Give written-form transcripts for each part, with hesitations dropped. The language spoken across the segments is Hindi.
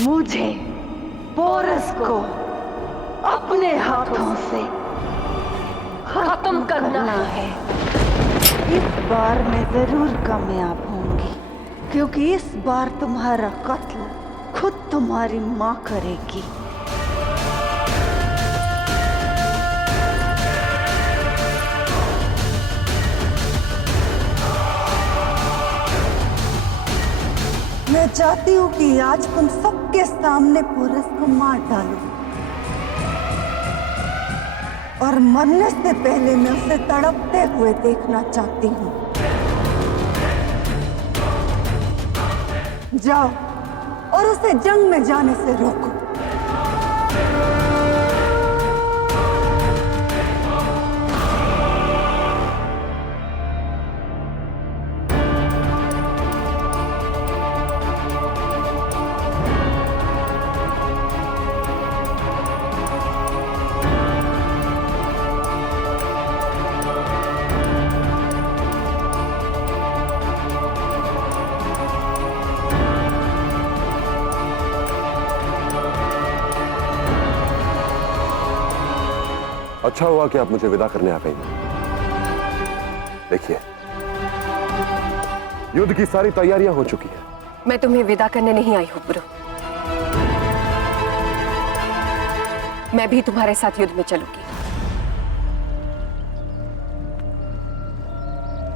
मुझे पोरस को अपने हाथों से खत्म करना है। इस बार मैं जरूर कामयाब होंगी, क्योंकि इस बार तुम्हारा कत्ल खुद तुम्हारी माँ करेगी। मैं चाहती हूँ कि आज तुम सबके सामने पोरस को मार डालो, और मरने से पहले मैं उसे तड़पते हुए देखना चाहती हूँ। जाओ और उसे जंग में जाने से रोको। अच्छा हुआ कि आप मुझे विदा करने आ गई। देखिए, युद्ध की सारी तैयारियां हो चुकी हैं। मैं तुम्हें विदा करने नहीं आई हूं ब्रो। मैं भी तुम्हारे साथ युद्ध में चलूंगी।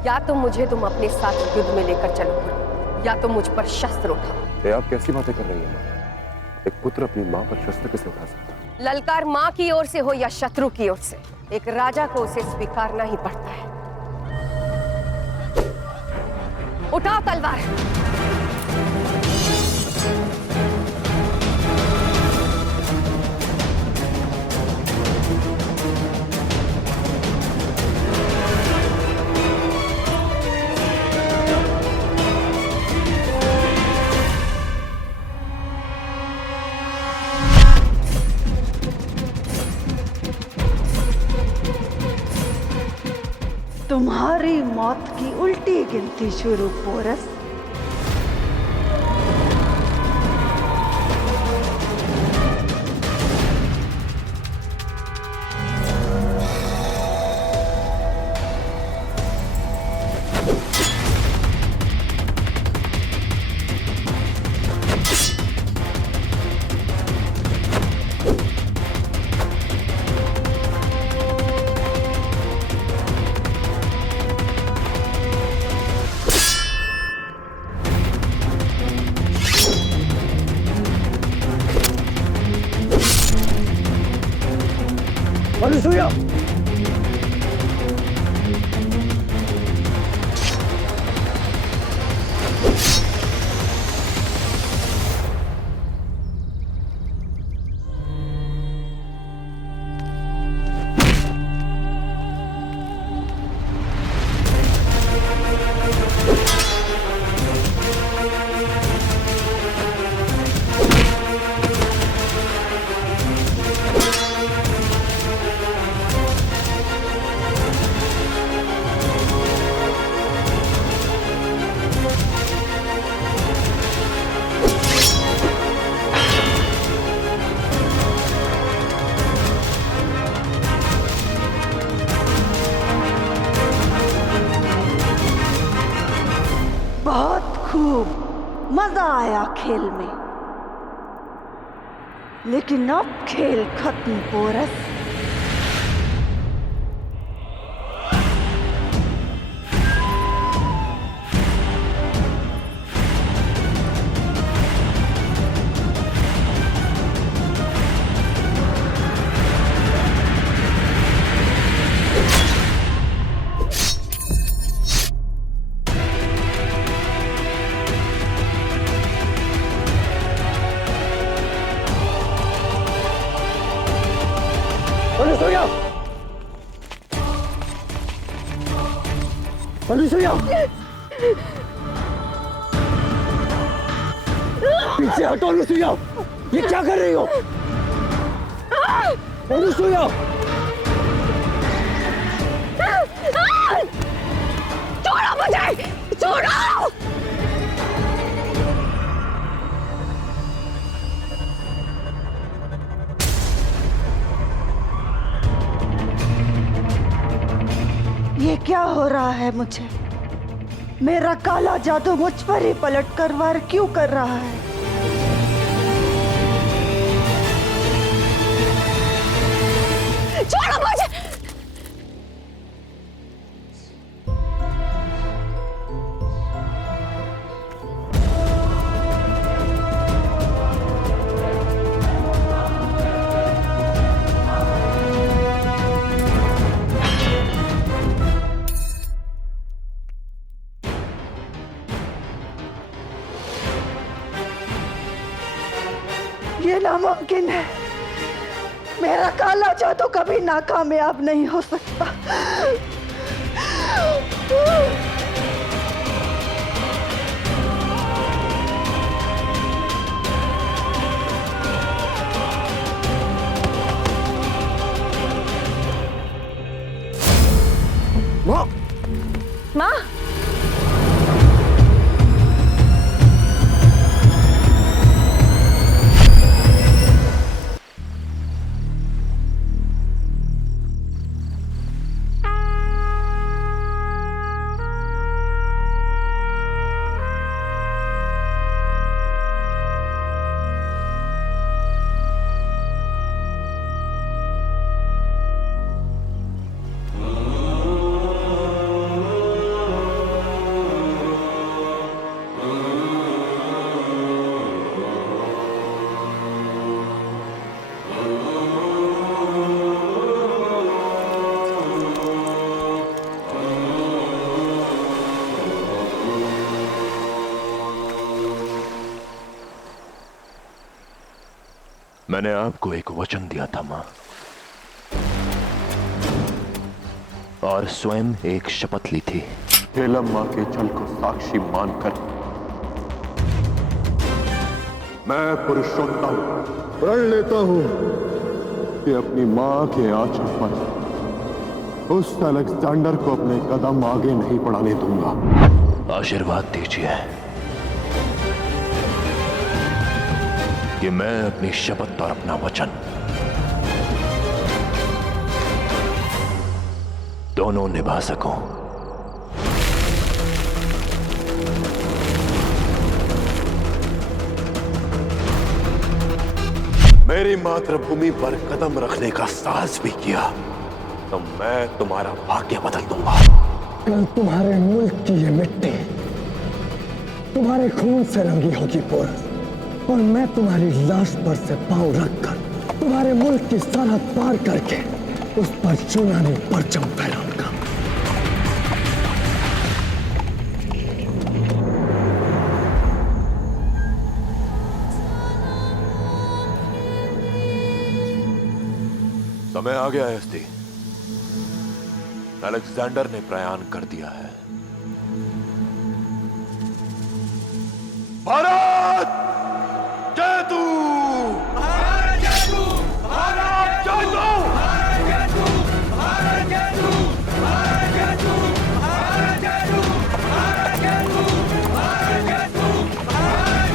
या तो मुझे तुम अपने साथ युद्ध में लेकर चलो ब्रो, या तो मुझ पर शस्त्र उठाओ। आप कैसी बातें कर रही हैं? एक पुत्र अपनी मां पर शस्त्र कैसे उठा सकता? ललकार मां की ओर से हो या शत्रु की ओर से, एक राजा को उसे स्वीकारना ही पड़ता है। उठाओ तलवार। तुम्हारी मौत की उल्टी गिनती शुरू पोरस। अनुसुईया, बहुत खूब, मजा आया खेल में, लेकिन अब खेल खत्म पोरस। अनुसुईया, अनुसुईया, पीछे हटो अनुसुईया, ये क्या कर रही हो? अनुसुईया, छोड़ो मुझे, छोड़ो। क्या हो रहा है मुझे? मेरा काला जादू मुझ पर ही पलट कर वार क्यों कर रहा है? छोड़ो मुझे! ये नामुमकिन है। मेरा काला जादू कभी नाकामयाब नहीं हो सकता। माँ! माँ! मैंने आपको एक वचन दिया था मां, और स्वयं एक शपथ ली थी। हेलम मां के छल को साक्षी मानकर मैं पुरुषोत्तम प्रण लेता हूं कि अपनी मां के आंचल पर उस अलेक्जेंडर को अपने कदम आगे नहीं बढ़ाने दूंगा। आशीर्वाद दीजिए कि मैं अपनी शपथ और अपना वचन दोनों निभा सकूं। मेरी मातृभूमि पर कदम रखने का साहस भी किया तो मैं तुम्हारा भाग्य बदल दूंगा। कल तुम्हारे मुल्क की ये मिट्टी तुम्हारे खून से रंगी होगी पोरस, और मैं तुम्हारी लाश पर से पांव रखकर तुम्हारे मुल्क की सरहद पार करके उस पर यूनानी परचम फहराऊंगा। समय आ गया है अस्ति। अलेक्जेंडर ने प्रयाण कर दिया है। भारत जय तू! भारत जय तू! भारत जय तू! भारत जय तू! भारत जय तू! भारत जय तू! भारत जय तू! भारत जय तू! भारत जय तू! भारत जय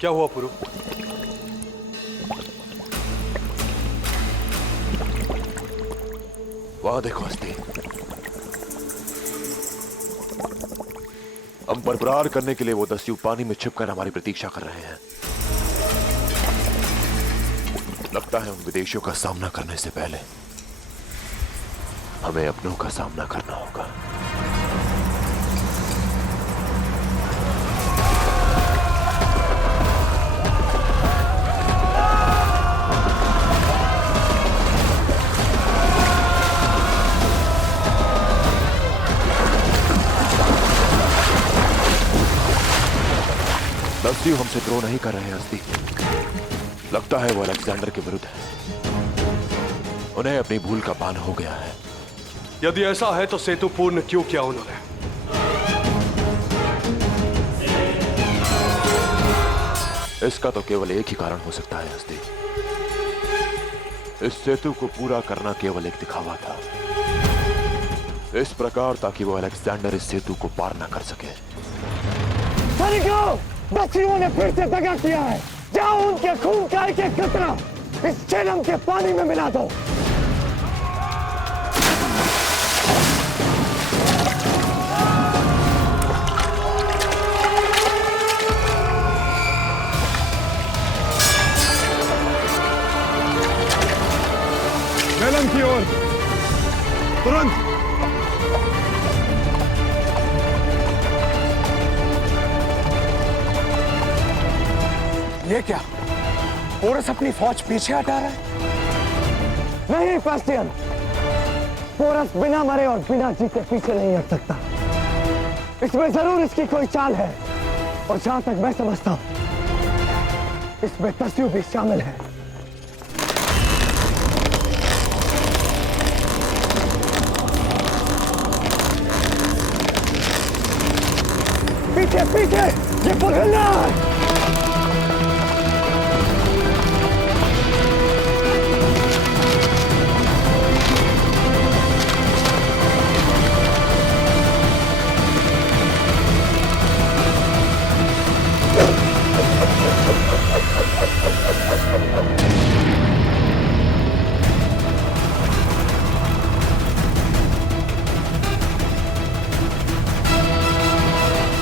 क्या हुआ पुरु? वहां देखो अस्ति। हम पर प्रहार करने के लिए वो दस्यु पानी में छिपकर हमारी प्रतीक्षा कर रहे हैं। लगता है उन विदेशियों का सामना करने से पहले हमें अपनों का सामना करना होगा। नस्ती हमसे द्रोह नहीं कर रहे हस्ती। लगता है वो अलेक्जेंडर के विरुद्ध है। उन्हें अपनी भूल का भान हो गया है। यदि ऐसा है तो सेतु पूर्ण क्यों किया उन्होंने? इसका तो केवल एक ही कारण हो सकता है हस्ती। इस सेतु को पूरा करना केवल एक दिखावा था, इस प्रकार ताकि वो अलेक्जेंडर इस सेतु को पार न कर सके। सैनिकों, बच्चियों ने फिर से दगा किया है। जाओ उनके खून का एक एक कतरा इस झेलम के पानी में मिला दो। झेलम की ओर तुरंत। ये क्या? पोरस अपनी फौज पीछे हटा रहा है? नहीं पास्टियन, पोरस बिना मरे और बिना जीते पीछे नहीं हट सकता। इसमें जरूर इसकी कोई चाल है, और जहां तक मैं समझता हूं इसमें तस्यु भी शामिल है। पीछे पीछे, ये पकड़ना है।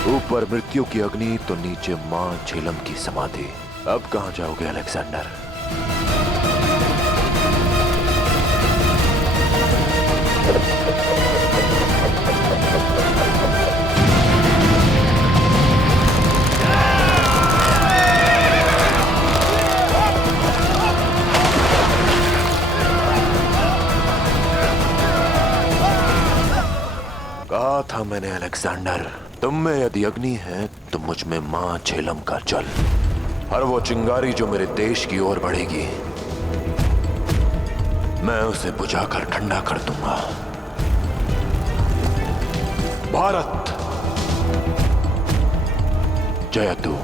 ऊपर मृत्यु की अग्नि तो नीचे मां झेलम की समाधि। अब कहां जाओगे अलेक्जेंडर? कहा था मैंने अलेक्जेंडर, तुम में यदि अग्नि है तो मुझ में मां झेलम का जल। हर वो चिंगारी जो मेरे देश की ओर बढ़ेगी, मैं उसे बुझाकर ठंडा कर दूंगा। भारत जयतु।